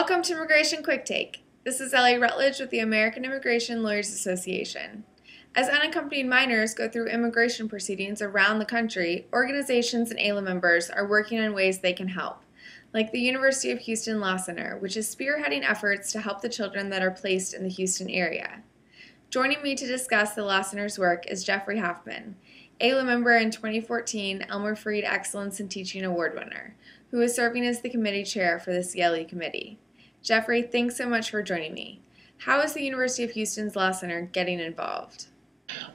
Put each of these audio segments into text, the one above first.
Welcome to Immigration Quicktake. This is Ellie Rutledge with the American Immigration Lawyers Association. As unaccompanied minors go through immigration proceedings around the country, organizations and AILA members are working on ways they can help, like the University of Houston Law Center, which is spearheading efforts to help the children that are placed in the Houston area. Joining me to discuss the Law Center's work is Geoffrey Hoffman, AILA member and 2014 Elmer Fried Excellence in Teaching Award winner, who is serving as the committee chair for the CLE committee. Geoffrey, thanks so much for joining me. How is the University of Houston's Law Center getting involved?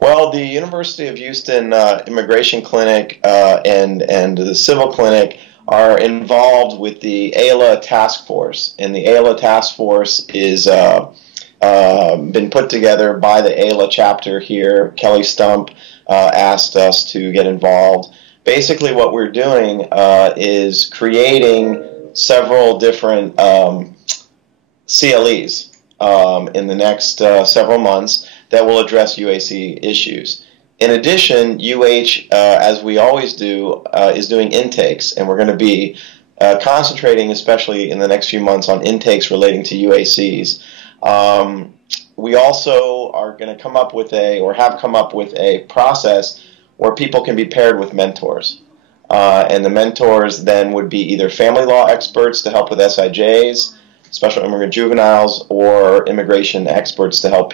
Well, the University of Houston Immigration Clinic and the Civil Clinic are involved with the AILA Task Force, and the AILA Task Force is been put together by the AILA chapter here. Kelly Stump asked us to get involved. Basically, what we're doing is creating several different CLEs in the next several months that will address UAC issues. In addition, as we always do, is doing intakes, and we're going to be concentrating, especially in the next few months, on intakes relating to UACs. We also are going to come up with have come up with a process where people can be paired with mentors. And the mentors then would be either family law experts to help with SIJs, special immigrant juveniles, or immigration experts to help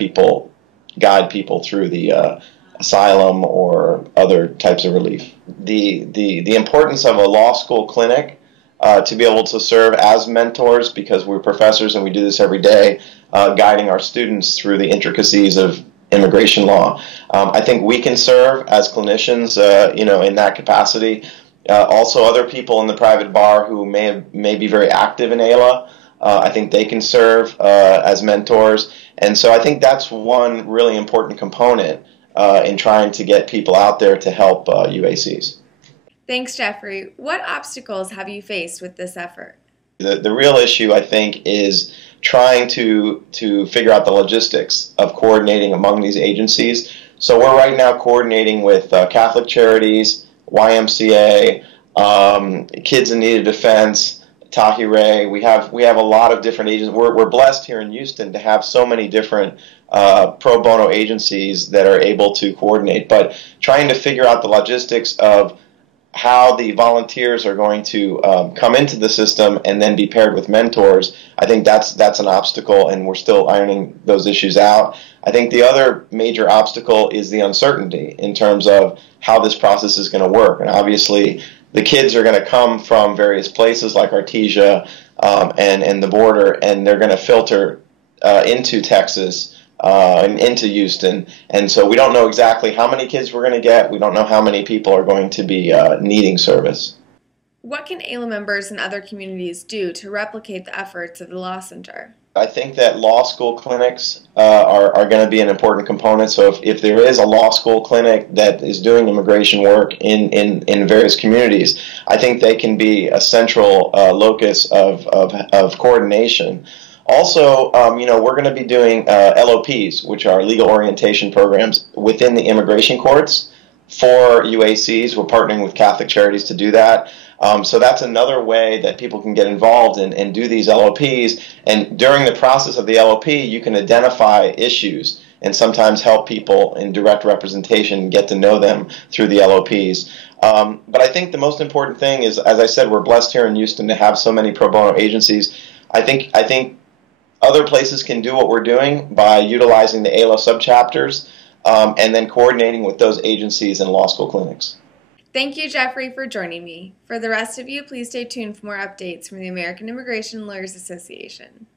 guide people through the asylum or other types of relief. The importance of a law school clinic to be able to serve as mentors, because we're professors and we do this every day, guiding our students through the intricacies of immigration law. I think we can serve as clinicians, in that capacity. Also, other people in the private bar who may be very active in AILA, I think they can serve as mentors. And so I think that's one really important component in trying to get people out there to help UACs. Thanks, Geoffrey. What obstacles have you faced with this effort? The real issue, I think, is trying to figure out the logistics of coordinating among these agencies. So we're right now coordinating with Catholic Charities, YMCA, Kids in Need of Defense, Tahirih. We have a lot of different agencies. We're blessed here in Houston to have so many different pro bono agencies that are able to coordinate. But trying to figure out the logistics of how the volunteers are going to come into the system and then be paired with mentors, I think that's an obstacle, and we're still ironing those issues out. I think the other major obstacle is the uncertainty in terms of how this process is going to work. And obviously, the kids are going to come from various places like Artesia and the border, and they're going to filter into Texas and into Houston. And so we don't know exactly how many kids we're going to get. We don't know how many people are going to be needing service. What can AILA members and other communities do to replicate the efforts of the Law Center? I think that law school clinics are going to be an important component. So if there is a law school clinic that is doing immigration work in various communities, I think they can be a central locus of coordination. Also, we're going to be doing LOPs, which are legal orientation programs within the immigration courts for UACs. We're partnering with Catholic Charities to do that. So that's another way that people can get involved and do these LOPs. And during the process of the LOP, you can identify issues and sometimes help people in direct representation get to know them through the LOPs. But I think the most important thing is, as I said, we're blessed here in Houston to have so many pro bono agencies. I think other places can do what we're doing by utilizing the AILA subchapters and then coordinating with those agencies and law school clinics. Thank you, Geoffrey, for joining me. For the rest of you, please stay tuned for more updates from the American Immigration Lawyers Association.